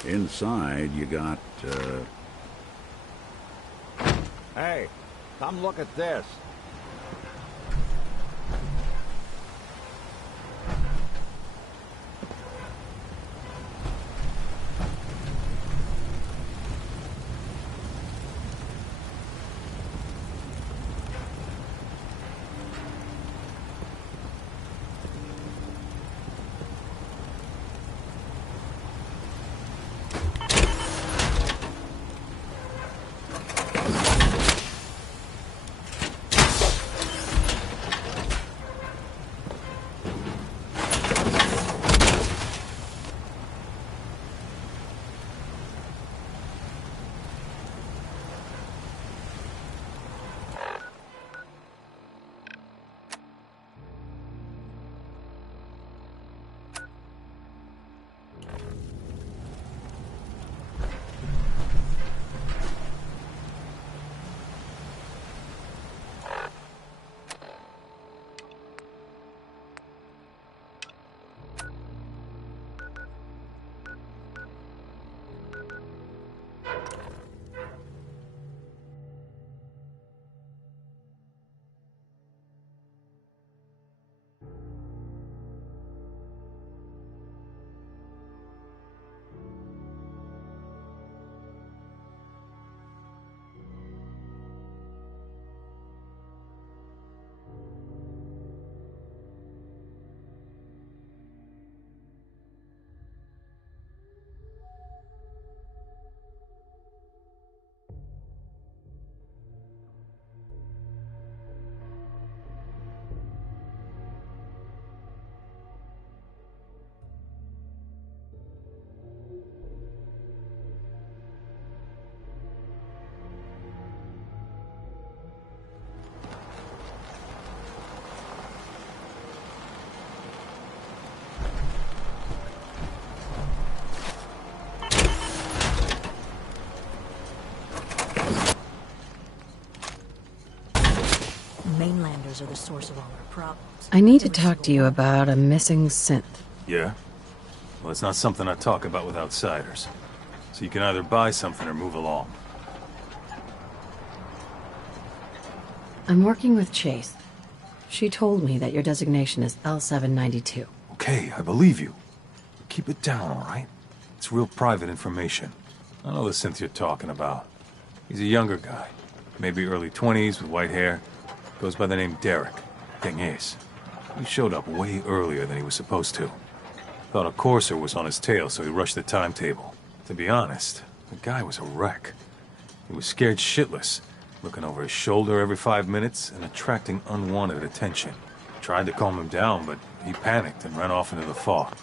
Inside, you got, Hey, come look at this. Mainlanders are the source of all our problems. I need to talk to you about a missing synth. Yeah? Well, it's not something I talk about with outsiders. So you can either buy something or move along. I'm working with Chase. She told me that your designation is L792. Okay, I believe you. Keep it down, all right? It's real private information. I know the synth you're talking about. He's a younger guy. Maybe early 20s with white hair. Goes by the name Derek. Thing is, he showed up way earlier than he was supposed to. Thought a courser was on his tail, so he rushed the timetable. To be honest, the guy was a wreck. He was scared shitless, looking over his shoulder every 5 minutes and attracting unwanted attention. Tried to calm him down, but he panicked and ran off into the fog.